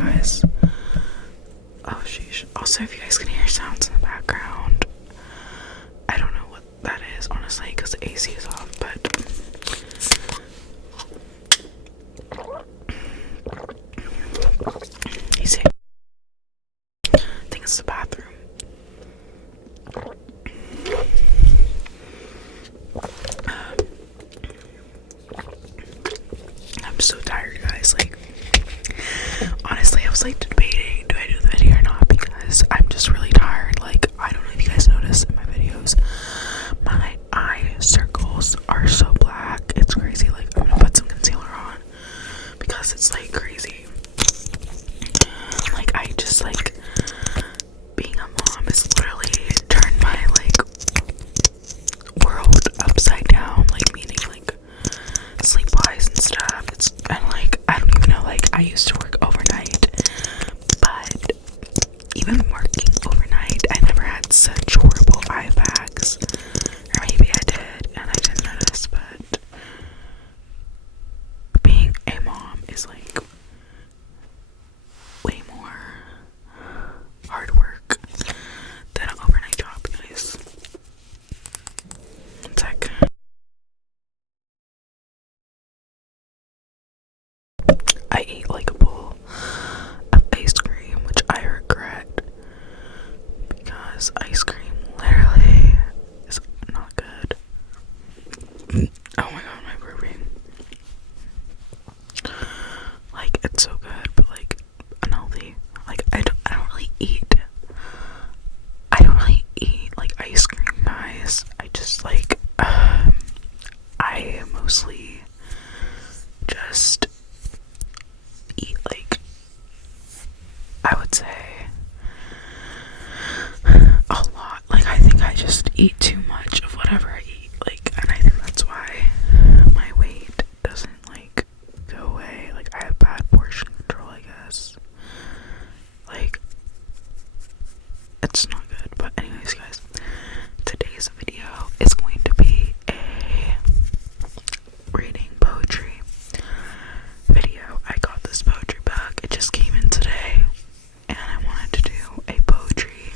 guys. Oh sheesh. Also, if you guys can hear sounds in the background, I don't know what that is, honestly, because the AC is off, but you see, I think it's the bathroom. I'm so tired, guys. Like, honestly, I was like debating, do I do the video or not, because I'm just really tired. Like, I don't know if you guys notice in my videos, my eye circles are so black. It's crazy. Like, I'm gonna put some concealer on because it's like crazy. Like, I just like being a mom has literally turned my like world upside down. Like, meaning like sleep wise and stuff. It's and like I don't even know. Like, I used to work overnight, but even working overnight, I never had such horrible eye bags. Or maybe I did and I didn't notice, but being a mom is like way more hard work than an overnight job, guys. One sec. I ate like a bowl of ice cream, which I regret because ice cream literally is not good. Oh my god, my burping. Like, it's so good, but like unhealthy. Like, I don't really eat like ice cream, guys. I just like I mostly just eat like, I would say a lot. Like, I think I just eat too much of whatever I eat. Like, and I think that's why my weight doesn't like go away. Like, I have bad portion control, I guess. Like, it's not good. But anyways, guys, today's video is going to be a reading poetry video. I got this poetry book. It just came in today, and I wanted to do a poetry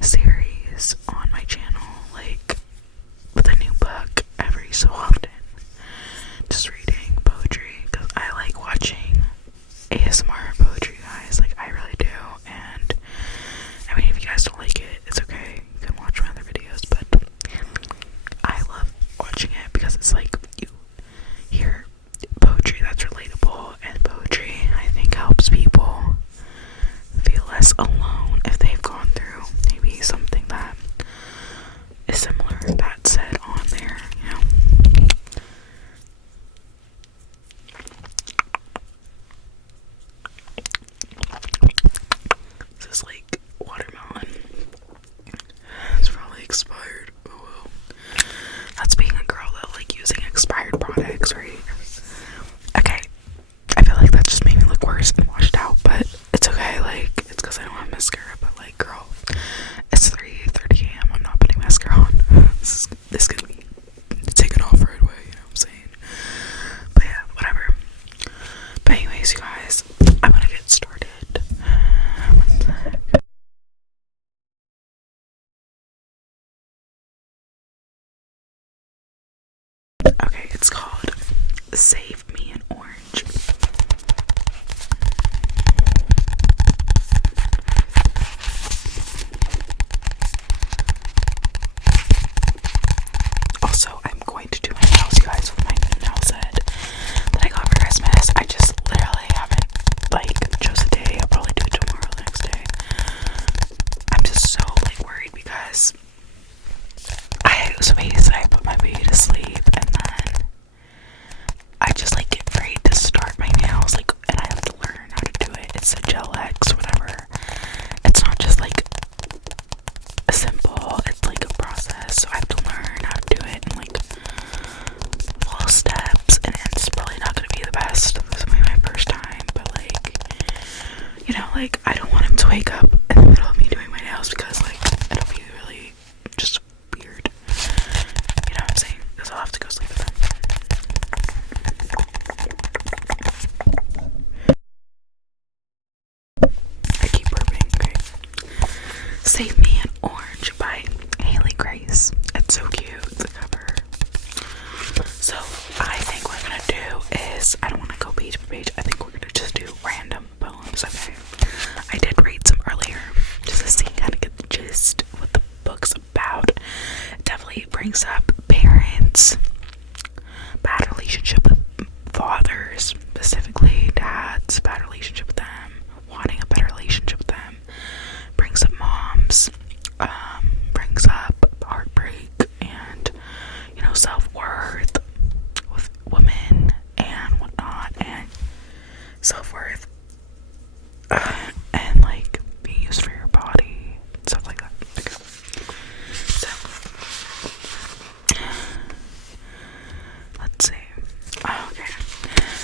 series on my channel, like with a new book every so often. Just reading poetry because I like watching ASMR poetry, guys. Like, I really do. And I mean, if you guys don't like it, it's okay. You can watch my other videos, but I love watching it because it's like you hear poetry that's relatable, and poetry, I think, helps people feel less alone if they've gone through maybe something that is similar that's said on there, you know. This is like watermelon. It's probably expired. Oh well. That's being a girl though, like using expired products, right? Okay, I feel like that just made me look worse and washed out, but it's okay. Like, it's because I don't have mascara. But like, girl, it's 3:30 a.m. I'm not putting mascara on. This could be taken off right away. You know what I'm saying? But yeah, whatever. But anyways, you guys, I'm gonna get started. One sec. Okay, it's called Save Me an Orange. Also, I'm going to do my nails, you guys, with my new nail set that I got for Christmas. I just literally haven't like chose a day. I'll probably do it tomorrow, the next day. I'm just so like worried because I put my baby to sleep, and then I just like get afraid to start my nails, like, and I have to learn how to do it. It's a Gel X, whatever. It's not just like a simple, it's like a process, so I have to learn how to do it and like follow steps, and it's probably not gonna be the best. This will be my first time, but like, you know, like, I don't want him to wake up in the middle of me doing my nails because like it'll be really just weird. You know what I'm saying? Because I'll have to go sleep with him. Orange by Haley Grace. It's so cute, the cover. So I think what I'm gonna do is, I don't want to go page by page. I think we're gonna just do random poems, okay? I did read some earlier, just to see, kind of get the gist of what the book's about. It definitely brings up parents, bad relationship with fathers, specifically dads, bad relationship with them, wanting a better relationship with them. Brings up moms, brings up heartbreak and, self-worth with women and whatnot, and self-worth and like being used for your body, stuff like that. Okay. So let's see. Okay,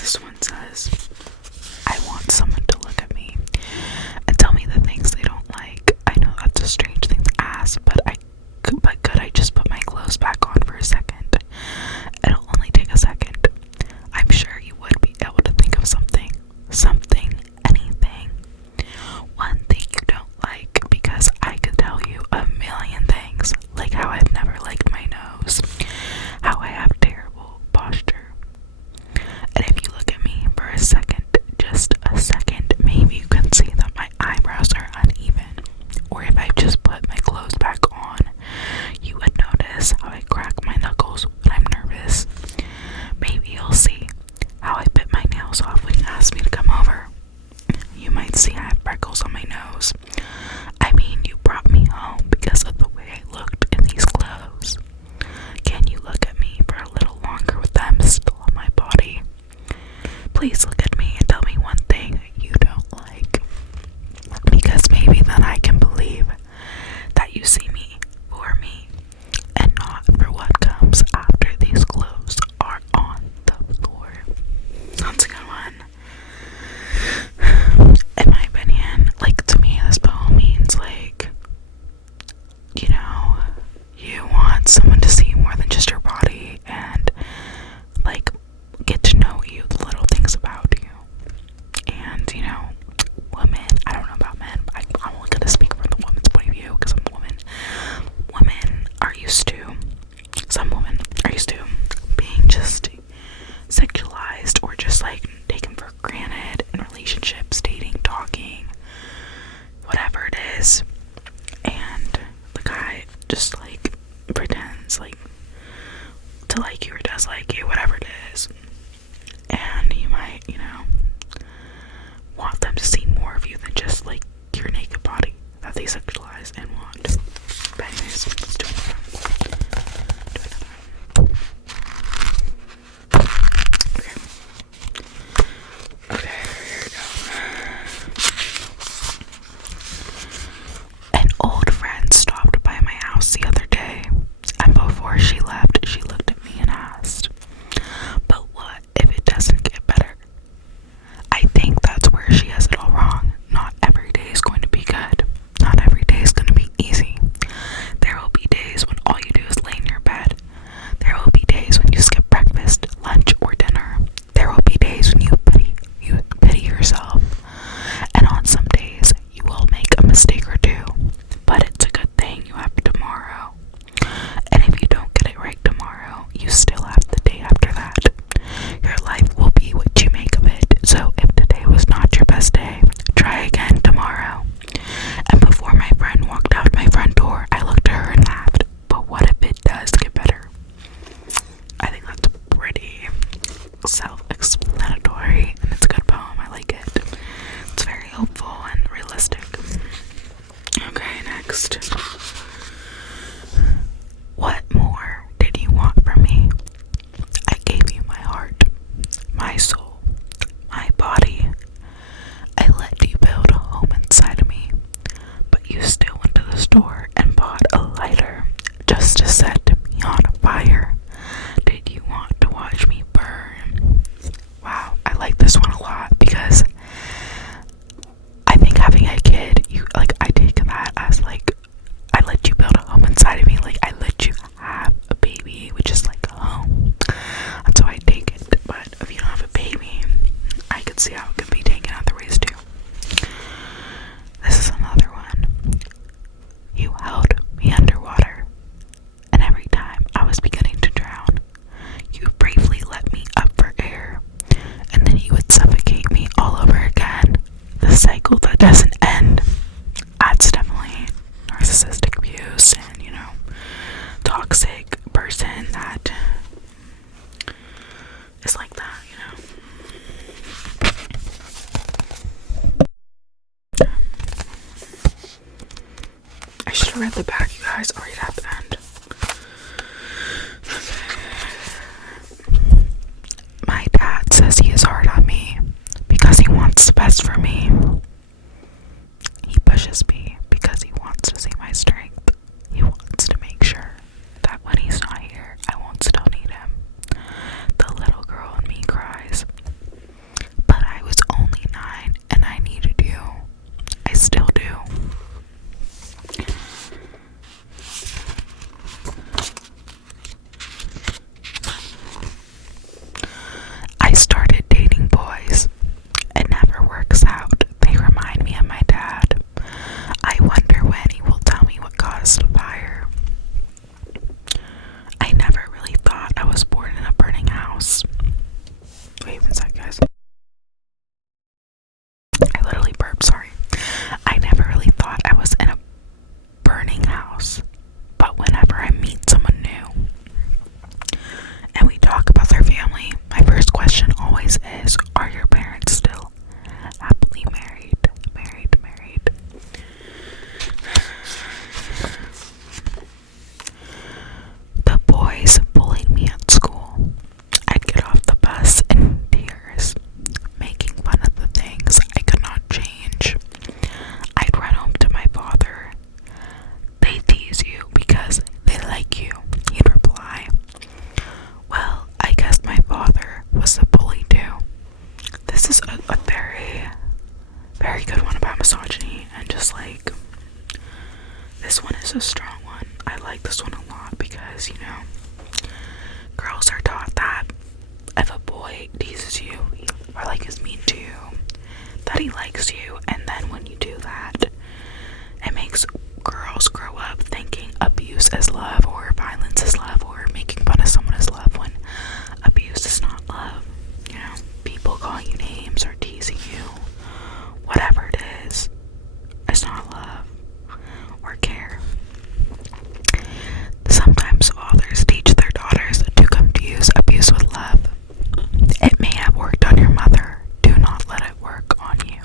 this one says, I want someone to look at me and tell me the things they don't like. I know that's a strange thing to ask, but could I just put my clothes back on for a second? It'll only take a second. I'm sure you would be able to think of something, anything. One thing you don't like, because I could tell you a million things, like how I've never liked my nose, how I have terrible posture. And if you look at me for a second, just a second, maybe you can see that my eyebrows are uneven. Or if I just put my clothes back on, you would notice how I crack my knuckles when I'm nervous. Maybe you'll see how I bit my nails off when you asked me to come over. You might see I have freckles on my nose. I mean, you brought me home because of the way I looked in these clothes. Can you look at me for a little longer with them still on my body? Please look at me and tell me one thing you don't like. Because maybe then I can believe that you see me for me and not for what comes after these clothes are on the floor. That's a good one. In my opinion, like, to me, this poem means, like, you want someone to see more than just your body and, like, get to know you, the little things about you. And, women, I don't know about men, but I'm only gonna speak from the woman's point of view because I'm a woman. Some women are used to being just sexualized or just like taken for granted in relationships, dating, talking, whatever it is. And the guy just like pretends like to like you or does like you, whatever it is. And you might, want them to see more of you than just like your naked body that they sexualize and want. But anyways, let's do another one. Okay, here we go. An old friend stopped by my house the other day, and before she left, she looked at me and asked, "But what if it doesn't get better?" I think that's where she has it all wrong. Not every day is going to be good. Not every day is going to be easy. There will be days when all you do is lay in your bed. There will be days when you skip breakfast, lunch, or dinner. There will be days when you pity yourself. And on some days, you will make a mistake or two. But it's a good thing you have tomorrow. And if you don't get it right tomorrow, you still have the day after that. Your life will be what you make of it. So if today was not your best day, try again tomorrow. And before my friend walked out my front door, I looked at her and laughed. But what if it does get better? I think that's pretty self-explanatory, and it's a good poem. I like it. It's very helpful and realistic. Okay, next. What more did you want from me? I gave you my heart, my soul, my body. I let you build a home inside of me, but you still went to the store and bought a lighter just to set me on fire. Did you want to watch me burn? Wow, I like this one a lot because I think having a kid, I take that as like, I let you build a home inside of me, like I let you have a baby, which is like a home. That's how I take it. But if you don't have a baby, I could see how it could be taken other ways too. This is another one. You held a cycle that doesn't end. That's definitely narcissistic abuse and, toxic person that is like that. I should have read the back, you guys. I'll read at the end. My dad says he is hard on me because he wants the best for me. He pushes me because he wants to see my strength. He wants to make sure that when he's not here, I won't still need him. The little girl in me cries. But I was only 9 and I needed you. I still do. I started dating boys. It never works out. They remind me of my dad. I wonder when he will tell me what caused the fire. I never really thought I was born in a burning house. Wait one sec, guys. I literally burped, sorry. I never really thought I was in a burning house. But whenever I meet someone new and we talk about their family, my first question always is, are your parents still happily married? The boys bullied me at school. I'd get off the bus in tears, making fun of the things I could not change. I'd run home to my father. They tease you because they like you, he'd reply. Well, I guess my father was a bully too. This is a very, very good one about misogyny, and just like, this one is a strong one. I like this one a lot because, girls are taught that if a boy teases you or like is mean to you, that he likes you, and then when you do that, it makes girls grow up thinking abuse is love or violence is love or making fun of someone is love, when abuse is not love. People calling you names or teasing you, whatever it is, it's not love or care. Sometimes fathers teach their daughters to confuse abuse with love. It may have worked on your mother. Do not let it work on you.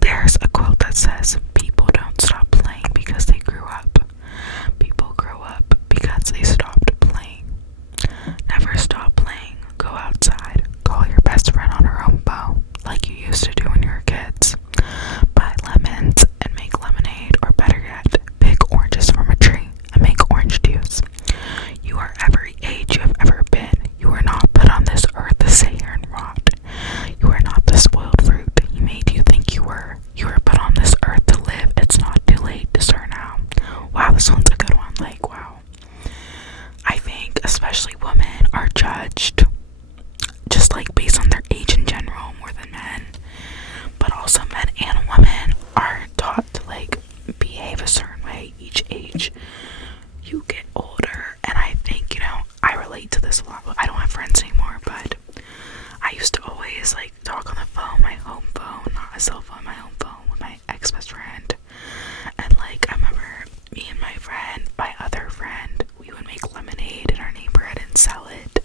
There's a quote that says, people don't stop playing because they grew up. People grow up because they stopped playing. Never stop playing. Go outside. Call your best friend on her own phone, like you used to do when you were kids. Buy lemons and make lemonade, or better yet, pick oranges from a tree and make orange juice. You are every age you have ever been. You are not put on this earth to sit here and rot. You are not the spoiled fruit he made you think you were. You are put on this earth to live. It's not too late to start now. Wow, this one's a good one. Like, wow. I think especially women are judged just like based on their age in general more than men. But also men and women are taught to like behave a certain way each age you get older. And I think, I relate to this a lot. I don't have friends anymore, but I used to always like talk on the phone, my home phone, not a cell phone, my home phone, with my ex-best friend. And like, I remember me and my other friend, we would make lemonade in our neighborhood and sell it.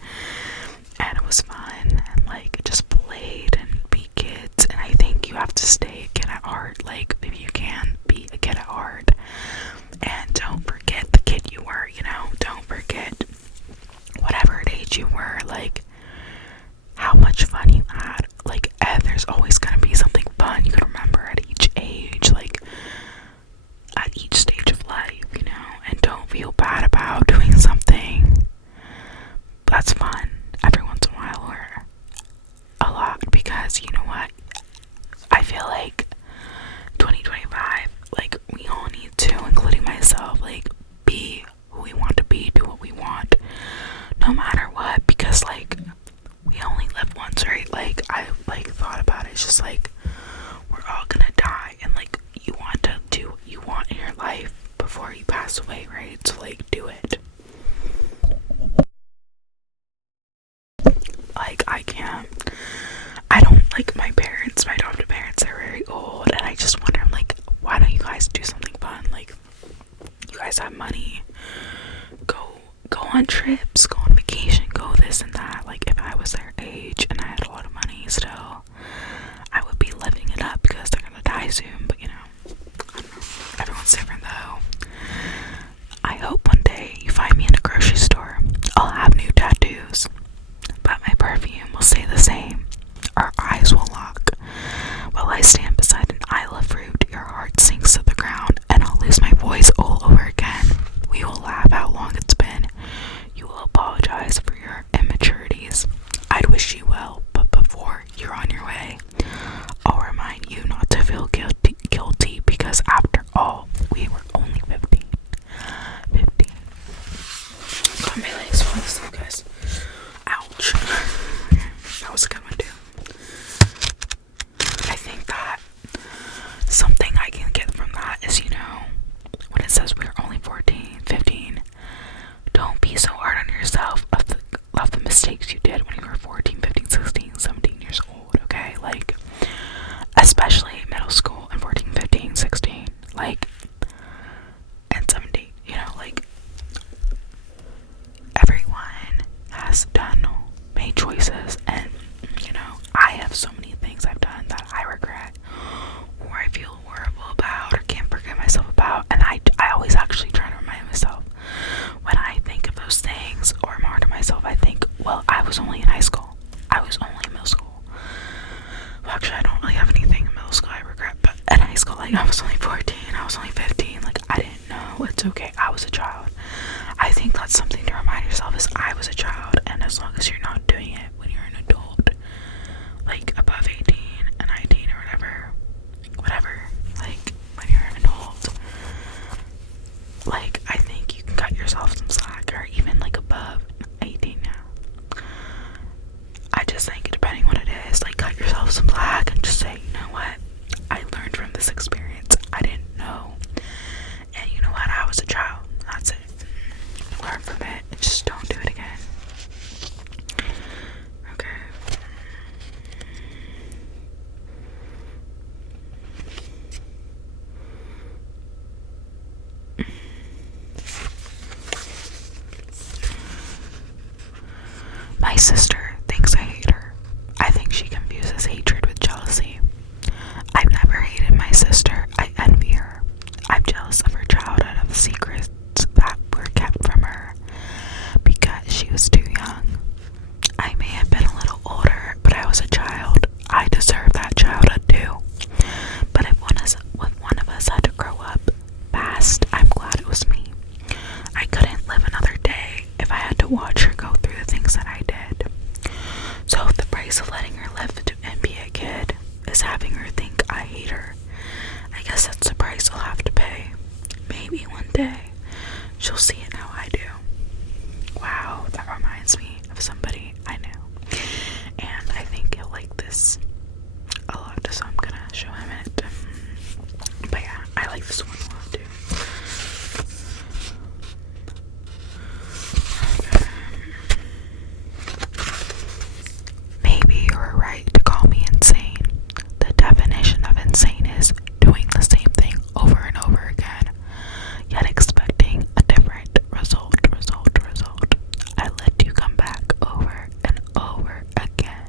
And it was fun, and like just played and be kids. And I think you have to stay a kid at heart. Like, if you can be a kid at heart, and don't forget the kid you were. Don't forget whatever age you were, like how much fun you had. Like, there's always gonna be something fun you can remember at each age, like at each stage of life, and don't feel bad about doing something that's fun every once in a while or a lot, because you know what, I feel like 2025, like, we all need to, including myself, like, be who we want to be, do what we want, no matter what, because like, we only live once, right? Like, I like thought about it, it's just like, we're all gonna die, and like, you want to do what you want in your life before you pass away, right? So like, do it. I can't. I don't like my parents, my adopted parents, they're very old, and I just wonder, I'm like, why don't you guys do something fun? Like, you guys have money, go on trips, go on vacation, go this and that. Like, if I was their age and I had a lot of money still, I would be living it up because they're gonna die soon. But you know, I don't know, everyone's different though. I hope one day you find me in a grocery store. I'll have new tattoos, but my perfume will stay the same. Our eyes will lock. While I stand beside an aisle of fruit, your heart sinks to the ground, and I'll lose my voice all over again. We will laugh how long it's been. You will apologize for your immaturities. I'd wish you well, but before you're on your way, I'll remind you not to feel guilty because after all, we were only 15. Got my legs falling asleep, guys. Ouch. That was a good one too. I think that something I can get from that is, you know, when it says we're only 14, 15, don't be so hard on yourself of the mistakes you did when you were 14, 15, 16, 17 years old, okay? Like, especially middle school and 14, 15, 16, like, and 17, you know, like, everyone has made choices, and, you know, I have so many things I've done that I regret, or I feel horrible about, or can't forgive myself about, and I always actually try to remind myself, when I think of those things, or I'm hard on myself, I think, well, I was only in high school, I was only in middle school. Well, actually, I don't really have anything in middle school I regret, but in high school, like, I was only 14, I was only 15, like, I didn't know, it's okay, I was a child. I think that's something to remind yourself, is I was a child, and as long as you're not doing it when you're an adult, like, above 18, and 19, or whatever, like, when you're an adult, like, I think you can cut yourself some slack, or even, like, above 18 now. I just think, depending what it is, like, cut yourself some slack, and just say, you know what, I learned from this experience, I didn't know, and you know what, I was a child, that's it. Learn from it, and just don't do it again. Okay. My sister thinks I hate her. I think she confuses hatred with jealousy. I've never hated my sister. I envy her. I'm jealous of her childhood, of the secrets that were kept from her because she was too young. I may have been a little older, but I was a child. I deserve that childhood too. But if one of us had to grow up fast, I'm glad it was me. I couldn't live another day if I had to watch her go through the things that I did. So if the price of letting her live and be a kid is having her think I hate her, I guess that's the price I'll have to pay. Maybe one day she'll see it how I do. Wow, that reminds me of somebody I know, and I think he'll like this a lot, so I'm gonna show him it. But yeah, I like this one a lot too. Maybe you're right to call me insane. The definition of insane is doing the same thing over and over again, yet expecting a different result. I let you come back over and over again,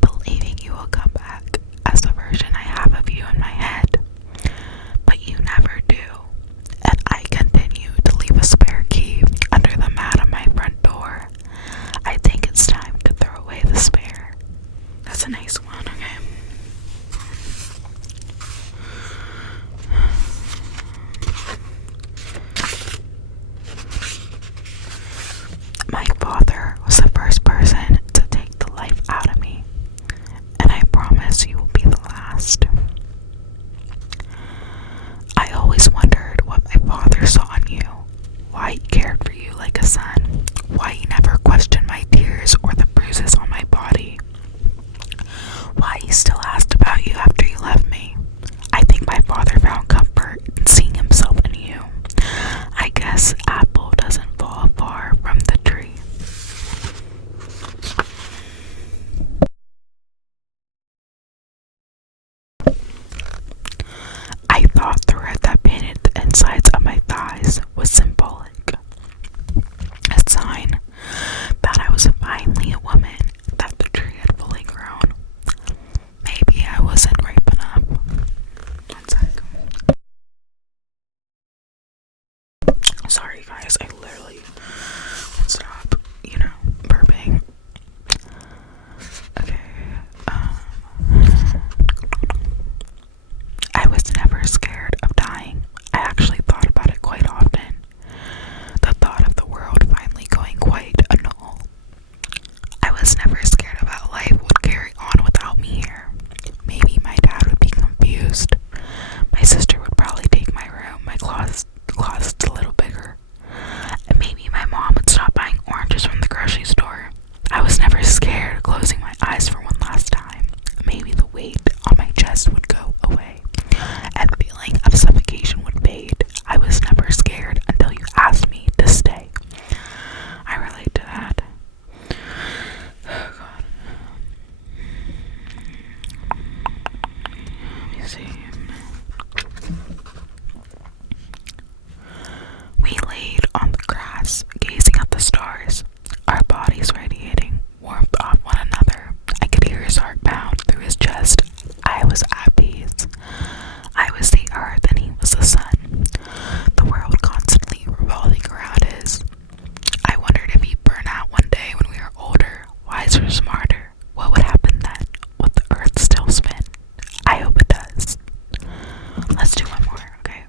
believing you will come back as the version I have of you in my head, but you never do, and I continue to leave a spare key under the mat of my front door. I think it's time to throw away the spare. That's a nice one, okay? My father was the first person to take the life out of me, and I promise you will be the last. I always wondered what my father saw in you, why he cared for you like a son, why he never questioned my tears or the bruises on my body, why he still asked about you after you left me. I think my father found comfort in seeing himself in you. I guess apple doesn't fall far from the tree. the stars, our bodies radiating warmth off one another. I could hear his heart pound through his chest. I was at peace. I was the earth and he was the sun. The world constantly revolving around his. I wondered if he'd burn out one day when we were older, wiser, smarter. What would happen then? Would the earth still spin? I hope it does. Let's do one more, okay?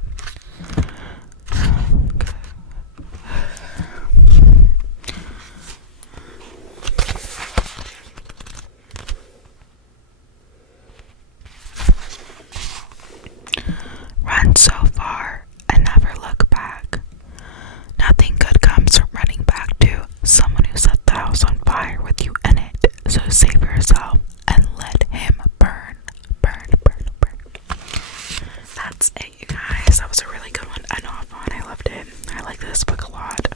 Run so far and never look back. Nothing good comes from running back to someone who set the house on fire with you in it. So save yourself and let him burn, burn, burn, burn. That's it, you guys. That was a really good one. I know I'm on. I loved it. I like this book a lot.